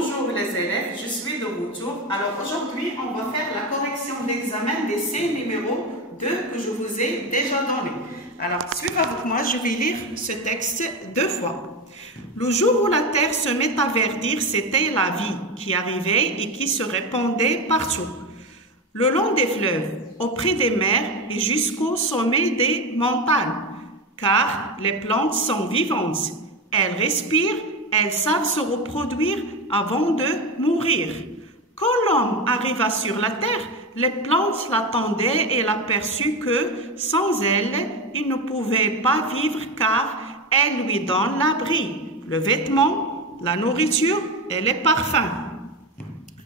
Bonjour les élèves, je suis de retour. Alors aujourd'hui, on va faire la correction d'examen d'essai numéro 2 que je vous ai déjà donné. Alors, suivez avec moi, je vais lire ce texte 2 fois. Le jour où la terre se met à verdir, c'était la vie qui arrivait et qui se répandait partout. Le long des fleuves, auprès des mers et jusqu'au sommet des montagnes. Car les plantes sont vivantes, elles respirent, elles savent se reproduire avant de mourir. Quand l'homme arriva sur la terre, les plantes l'attendaient et l'aperçut que, sans elles, il ne pouvait pas vivre car elles lui donnent l'abri, le vêtement, la nourriture et les parfums.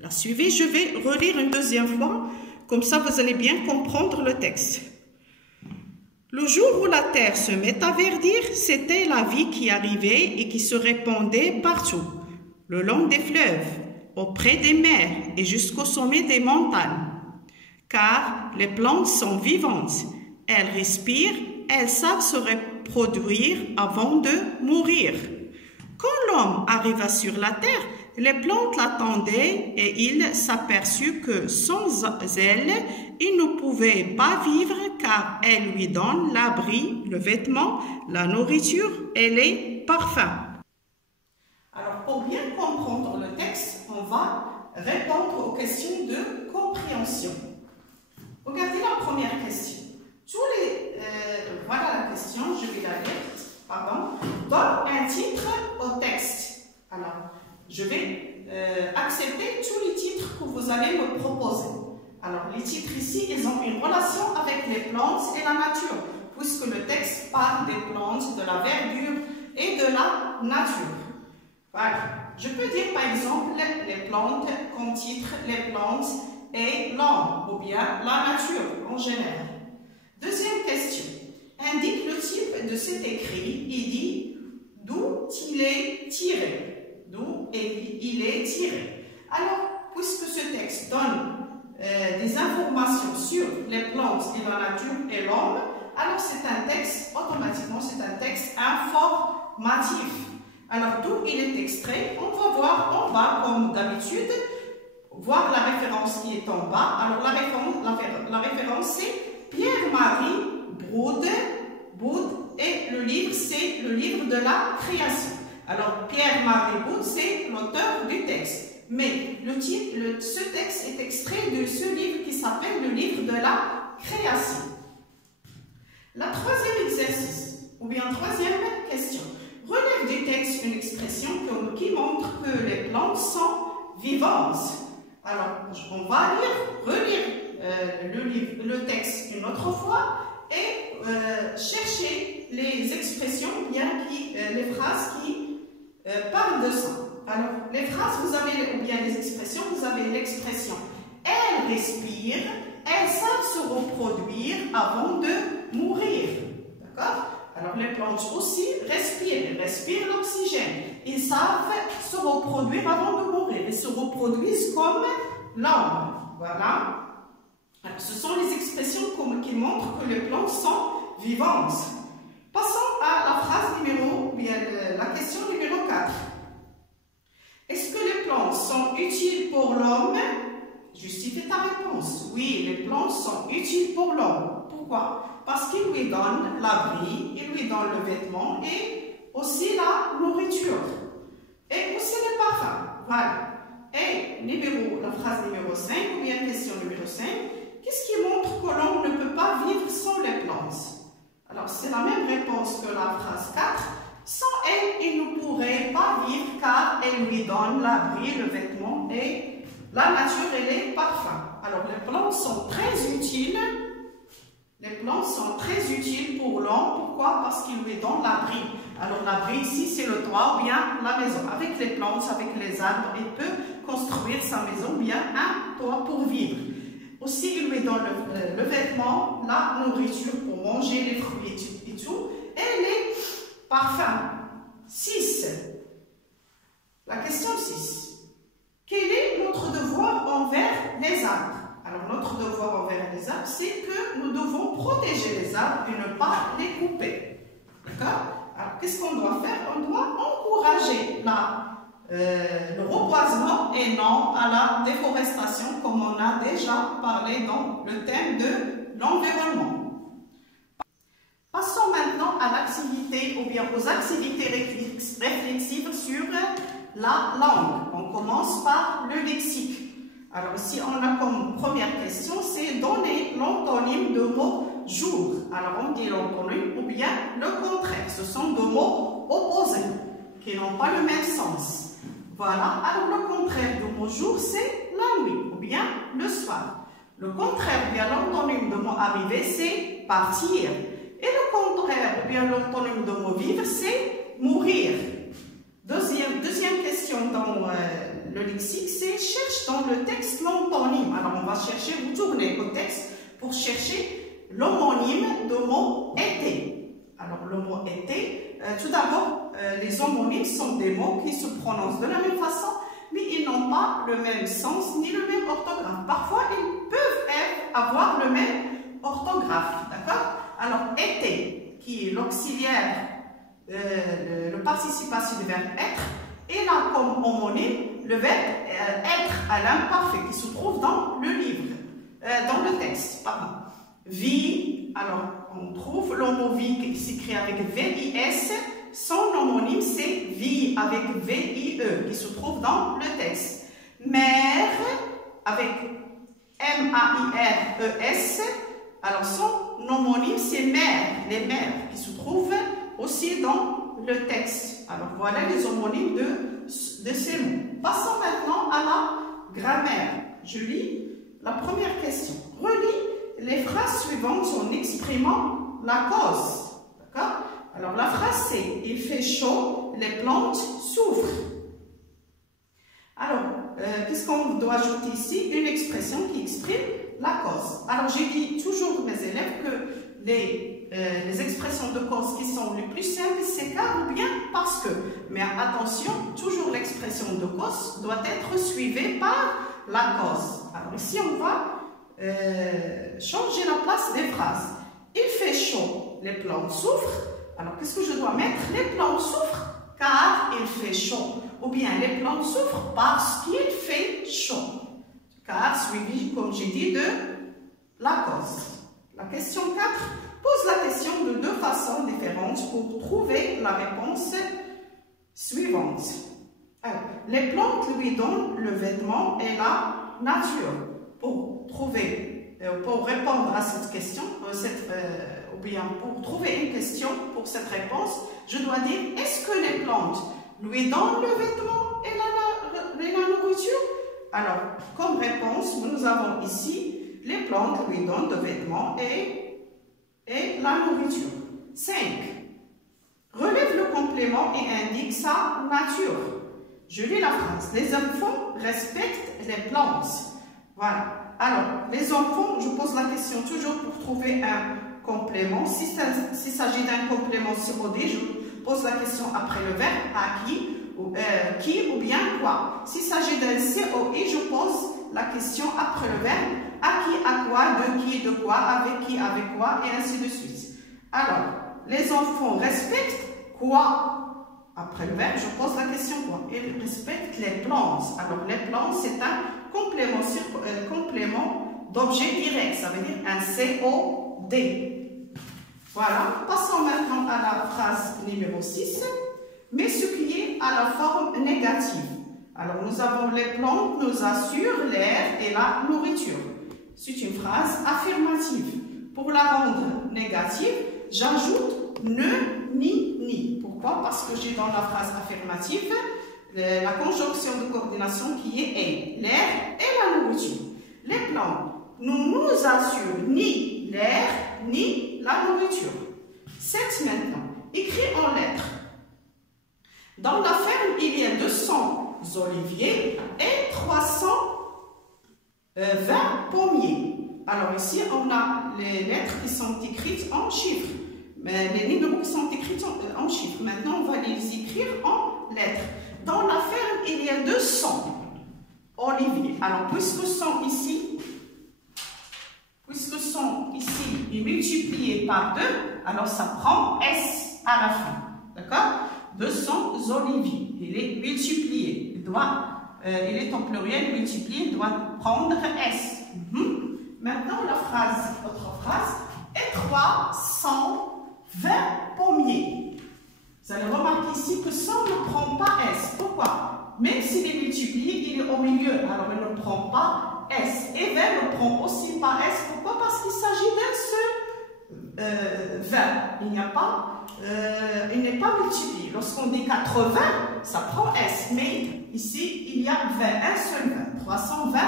La suivez, je vais relire une deuxième fois, comme ça vous allez bien comprendre le texte. Le jour où la terre se met à verdir, c'était la vie qui arrivait et qui se répandait partout, le long des fleuves, auprès des mers et jusqu'au sommet des montagnes. Car les plantes sont vivantes, elles respirent, elles savent se reproduire avant de mourir. Quand l'homme arriva sur la terre, les plantes l'attendaient et il s'aperçut que sans elles, il ne pouvait pas vivre car elles lui donnent l'abri, le vêtement, la nourriture et les parfums. Alors, pour bien comprendre le texte, on va répondre aux questions de compréhension. Regardez la première question. Voilà la question, je vais la lire. Donne un titre au texte. Alors, je vais accepter tous les titres que vous allez me proposer. Alors, les titres ici, ils ont une relation avec les plantes et la nature, puisque le texte parle des plantes, de la verdure et de la nature. Voilà. Je peux dire par exemple les plantes comme titre, les plantes et l'homme, ou bien la nature en général. Deuxième question. Indique le type de cet écrit. Il dit d'où il est tiré. D'où il est tiré. Alors, puisque ce texte donne des informations sur les plantes et la nature et l'homme, alors c'est un texte, automatiquement, c'est un texte informatif. Alors, d'où il est extrait, on va voir en bas, comme d'habitude, voir la référence qui est en bas. Alors, la référence, c'est Pierre-Marie Boude, et le livre, c'est le livre de la création. Alors, Pierre-Marie Boude, c'est l'auteur du texte. Mais ce texte est extrait de ce livre qui s'appelle le livre de la création. La troisième exercice, ou bien troisième question. Relève du texte une expression qui montre que les plantes sont vivantes. Alors, on va relire le texte une autre fois et chercher les expressions, bien les phrases qui parlent de ça. Alors, les phrases, ou bien les expressions, vous avez l'expression « elles respirent »,« elles savent se reproduire avant de mourir ». D'accord? Alors, les plantes aussi respirent, elles respirent l'oxygène. Ils savent se reproduire avant de mourir. Ils se reproduisent comme l'homme. Voilà. Alors, ce sont les expressions qui montrent que les plantes sont vivantes. Passons à la phrase la question numéro 4. Est-ce que les plantes sont utiles pour l'homme? Justifie ta réponse. Oui, les plantes sont utiles pour l'homme. Pourquoi? Parce qu'ils lui donnent l'abri, ils lui donnent le vêtement et aussi la nourriture. Et aussi les parfums. Voilà. Et la phrase numéro 5, ou bien question numéro 5, qu'est-ce qui montre que l'homme ne peut pas vivre sans les plantes? Alors, c'est la même réponse que la phrase 4. Sans elle, il ne pourrait pas vivre car elle lui donne l'abri, le vêtement et la nature et les parfums. Alors, les plantes sont très utiles. Les plantes sont très utiles pour l'homme. Pourquoi? Parce qu'ils lui donnent l'abri. Alors, l'abri ici, c'est le toit ou bien la maison. Avec les plantes, avec les arbres, il peut construire sa maison ou bien un toit pour vivre. Aussi, il lui donne le vêtement, la nourriture pour manger les fruits et tout, et les parfums. 6. La question 6. Quel est notre devoir envers les arbres? Alors, notre devoir envers les arbres, c'est que nous devons protéger les arbres et ne pas les couper. D'accord? Alors, qu'est-ce qu'on doit faire? On doit encourager le repos boisement et non à la déforestation, comme on a déjà parlé dans le thème de l'environnement. Passons maintenant à l'activité ou bien aux activités réflexives sur la langue. On commence par le lexique. Alors ici, on a comme première question, c'est donner l'antonyme de mot jour. Alors on dit l'antonyme ou bien le contraire. Ce sont deux mots opposés qui n'ont pas le même sens. Voilà. Alors le contraire du mot jour, c'est la nuit ou bien le soir. Le contraire ou bien l'antonyme de mot arriver, c'est partir. Et le contraire ou bien l'antonyme de mot vivre, c'est mourir. Deuxième question dans le lexique, c'est cherche dans le texte l'antonyme. Alors on va chercher, vous tournez au texte pour chercher l'homonyme de mot été. Alors le mot été, tout d'abord, les homonymes sont des mots qui se prononcent de la même façon, mais ils n'ont pas le même sens ni le même orthographe. Parfois, ils peuvent avoir le même orthographe, d'accord? Alors été, qui est l'auxiliaire, le participe passif du verbe être, et là comme homonyme, le verbe être à l'imparfait qui se trouve dans le livre, dans le texte, pardon. Vie, alors on trouve le mot vie qui s'écrit avec V-I-S, son homonyme c'est vie avec V-I-E qui se trouve dans le texte. Mère avec M-A-I-R-E-S, alors son homonyme c'est mère, les mères qui se trouvent aussi dans le texte. Alors voilà les homonymes de ces mots. Passons maintenant à la grammaire. Je lis la première question. Relis les phrases suivantes en exprimant la cause. D'accord? Alors la phrase c'est il fait chaud, les plantes souffrent. Alors, qu'est-ce qu'on doit ajouter ici? Une expression qui exprime la cause. Alors j'ai dit toujours à mes élèves que les expressions de cause qui sont les plus simples, c'est car ou bien parce que. Mais attention, toujours l'expression de cause doit être suivie par la cause. Alors ici, on va changer la place des phrases. Il fait chaud, les plantes souffrent. Alors, qu'est-ce que je dois mettre? Les plantes souffrent car il fait chaud. Ou bien, les plantes souffrent parce qu'il fait chaud. Car suivi, comme j'ai dit, de la cause. La question 4 pose la question de deux façons différentes pour trouver la réponse suivante. Alors, les plantes lui donnent le vêtement et la nature. Pour répondre à cette question, ou bien pour trouver une question pour cette réponse, je dois dire, est-ce que les plantes lui donnent le vêtement et la nourriture? Alors, comme réponse, nous avons ici, les plantes lui donnent le vêtement et la nourriture. 5. Relève le complément et indique sa nature. Je lis la phrase. Les enfants respectent les plantes. Voilà. Alors, les enfants, je pose la question toujours pour trouver un complément. S'il s'agit d'un complément subordonné, je pose la question après le verbe à qui ou bien quoi. S'il s'agit d'un COI, je pose la question après le verbe à qui, à quoi, de qui, de quoi, avec quoi, et ainsi de suite. Alors, les enfants respectent quoi? Après le verbe, je pose la question quoi? Ils respectent les plantes. Alors, les plantes, c'est un complément d'objet direct. Ça veut dire un COD. Voilà. Passons maintenant à la phrase numéro 6. Mais ce qui est à la forme négative. Alors, nous avons les plantes nous assurent l'air et la nourriture. C'est une phrase affirmative. Pour la rendre négative, j'ajoute ne, ni. Pourquoi? Parce que j'ai dans la phrase affirmative la conjonction de coordination qui est l'air et la nourriture. Les plantes ne nous assurent ni l'air ni la nourriture. 7 maintenant. Écrit en lettres. Dans la ferme, il y a 200 oliviers et 320 pommiers. Alors ici, on a les lettres qui sont écrites en chiffres. Mais les numéros qui sont écrits en chiffres. Maintenant, on va les écrire en lettres. Dans la ferme, il y a 200 oliviers. Alors, puisque 100 ici est multiplié par 2, alors ça prend S à la fin. D'accord? 200 oliviers. Il est multiplié. Il doit il est au pluriel, multiplier, il doit prendre S. Maintenant, votre phrase est 320 pommiers. Vous allez remarquer ici que 100 ne prend pas S. Pourquoi? Même s'il est multiplié, il est au milieu, alors il ne prend pas S. Et 20 ne prend aussi pas S. Pourquoi? Parce qu'il s'agit d'un seul 20. Il n'est pas multiplié. Lorsqu'on dit 80, ça prend S. Mais ici, il y a 20, un seul 20. 320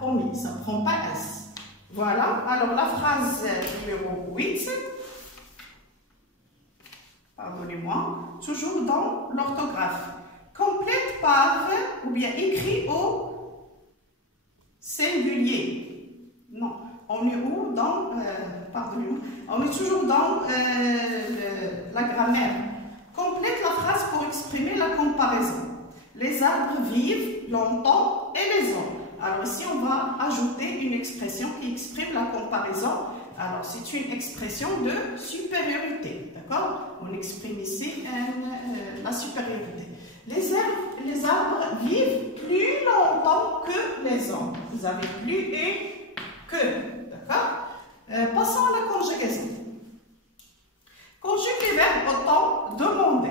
pommiers, ça ne prend pas S. Voilà. Alors, la phrase numéro 8. Pardonnez-moi. Toujours dans l'orthographe. Complète par, ou bien écrit au singulier. Non. On est où dans, pardonnez-moi, on est toujours dans la grammaire. Complète la phrase pour exprimer la comparaison. Les arbres vivent longtemps et les hommes. Alors ici, on va ajouter une expression qui exprime la comparaison. Alors, c'est une expression de supériorité, d'accord? On exprime ici la supériorité. Les arbres vivent plus longtemps que les hommes. Vous avez plus et que. D'accord? Passons à la conjugaison. Conjugue les verbes au temps demandé.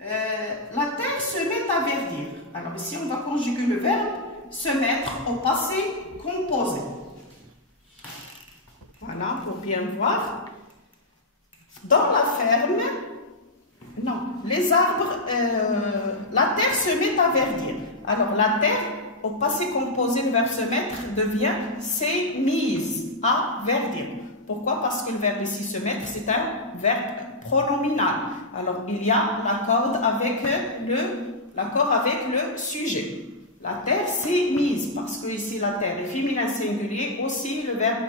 La terre se met à verdir. Alors ici, on va conjuguer le verbe se mettre au passé composé. Voilà, pour bien voir. Dans la ferme, non, les arbres, la terre se met à verdir. Alors la terre, au passé composé, le verbe se mettre devient s'est mise à verdir. Pourquoi? Parce que le verbe ici se mettre, c'est un verbe pronominal. Alors il y a l'accord avec le sujet. La terre s'est mise, parce que ici la terre est féminin singulier. Aussi le verbe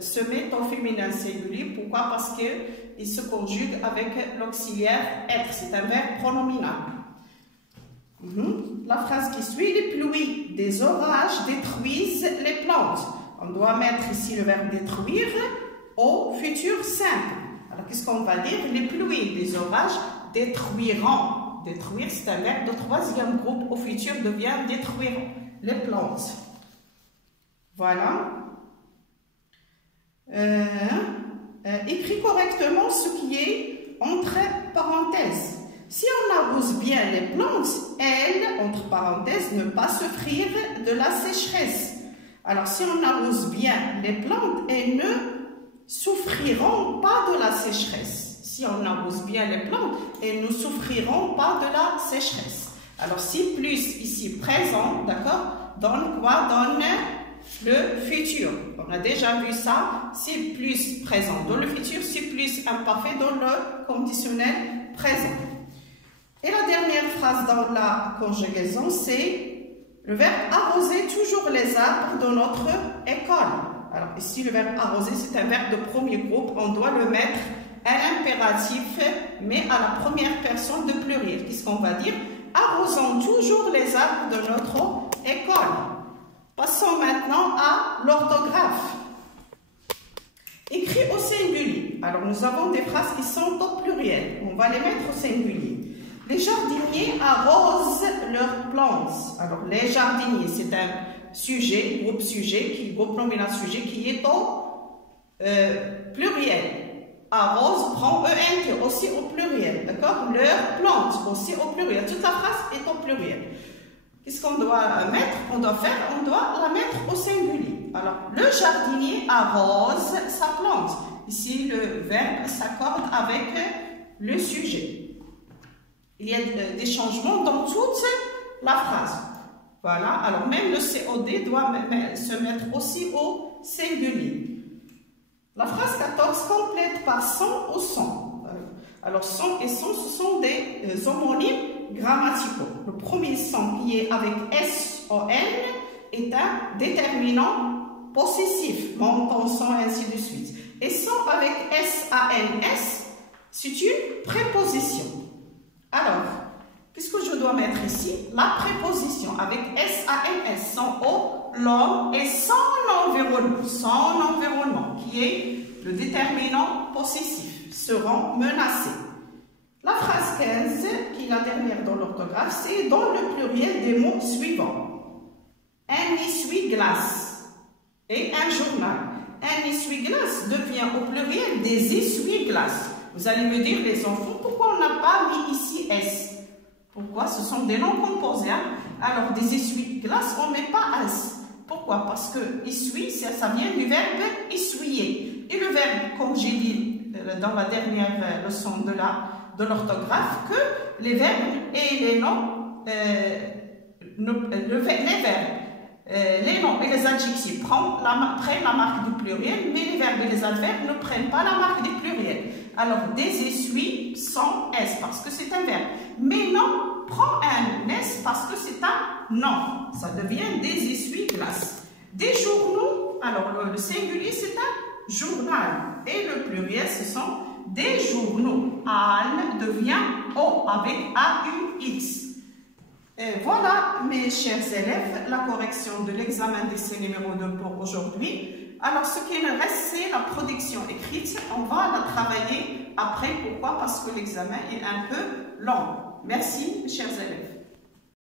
se met au féminin singulier. Pourquoi? Parce qu'il se conjugue avec l'auxiliaire être. C'est un verbe pronominal. La phrase qui suit, les pluies des orages détruisent les plantes. On doit mettre ici le verbe détruire au futur simple. Alors qu'est-ce qu'on va dire? Les pluies des orages détruiront. Détruire, c'est un verbe de troisième groupe. Au futur devient détruiront les plantes. Voilà. Écris correctement ce qui est entre parenthèses. Si on arrose bien les plantes, elles, entre parenthèses, ne pas souffrir de la sécheresse. Alors, si on arrose bien les plantes, elles ne souffriront pas de la sécheresse. Si on arrose bien les plantes, elles ne souffriront pas de la sécheresse. Alors, si plus ici présent, d'accord, donne quoi? Donne le futur. On a déjà vu ça. Si plus présent dans le futur, si plus imparfait dans le conditionnel présent. Et la dernière phrase dans la conjugaison, c'est le verbe arroser toujours les arbres dans notre école. Alors ici, le verbe arroser, c'est un verbe de premier groupe. On doit le mettre à l'impératif, mais à la première personne de pluriel. Qu'est-ce qu'on va dire? Arrosons toujours les arbres de notre école. Passons maintenant à l'orthographe. Écrit au singulier. Alors nous avons des phrases qui sont au pluriel. On va les mettre au singulier. Les jardiniers arrosent leurs plantes. Alors, les jardiniers, c'est un sujet, groupe nominal sujet qui est au pluriel. Arrose prend ENT aussi au pluriel, d'accord? Leurs plantes aussi au pluriel. Toute la phrase est au pluriel. Qu'est-ce qu'on doit mettre? On doit la mettre au singulier. Alors, le jardinier arrose sa plante. Ici, le verbe s'accorde avec le sujet. Il y a des changements dans toute la phrase. Voilà, alors même le COD doit se mettre aussi au singulier. La phrase 14 complète par son ou son. Alors son et son, ce sont des homonymes grammaticaux. Le premier son qui est avec SON est un déterminant possessif, montant son et ainsi de suite. Et son avec SANS, c'est une préposition. Alors, puisque je dois mettre ici la préposition avec SANS, son au, l'homme et son environnement, qui est le déterminant possessif, seront menacés. La phrase 15, qui est la dernière dans l'orthographe, c'est dans le pluriel des mots suivants. Un essuie-glace et un journal. Un essuie-glace devient au pluriel des essuie-glaces. Vous allez me dire, les enfants, pourquoi on n'a pas mis ici S? Pourquoi? Ce sont des noms composés. Hein? Alors, des essuie-glaces, on ne met pas S. Pourquoi? Parce que essuie, ça vient du verbe essuyer. Et le verbe, comme j'ai dit dans la dernière leçon de l'orthographe, que les verbes et les noms, les noms et les adjectifs prennent la marque du pluriel, mais les verbes et les adverbes ne prennent pas la marque du pluriel. Alors, des essuies sans S parce que c'est un verbe. Mais non prend un S parce que c'est un nom. Ça devient des essuie-glaces. Des journaux, alors le singulier c'est un journal. Et le pluriel ce sont des journaux. Al devient O avec A-U-X. Voilà, mes chers élèves, la correction de l'examen d'essai numéro 2 pour aujourd'hui. Alors, ce qui nous reste, c'est la production écrite. On va la travailler après. Pourquoi? Parce que l'examen est un peu long. Merci, mes chers élèves.